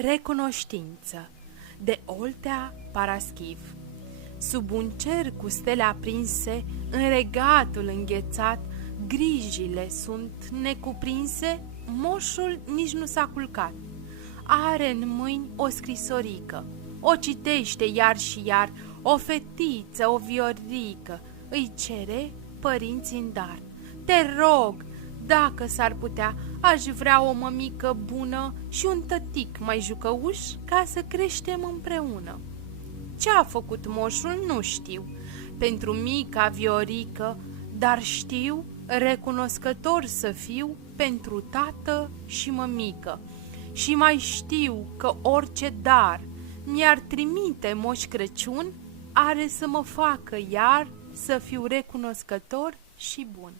Recunoștință de Oltea Paraschiv. Sub un cer cu stele aprinse, în regatul înghețat, grijile sunt necuprinse, moșul nici nu s-a culcat. Are în mâini o scrisorică, o citește iar și iar, o fetiță, o viorică, îi cere părinții în dar. Te rog, dacă s-ar putea, aș vrea o mămică bună și un tătic mai jucăuș ca să creștem împreună. Ce-a făcut moșul nu știu pentru mica viorică, dar știu recunoscător să fiu pentru tată și mămică. Și mai știu că orice dar mi-ar trimite Moș Crăciun are să mă facă iar să fiu recunoscător și bun.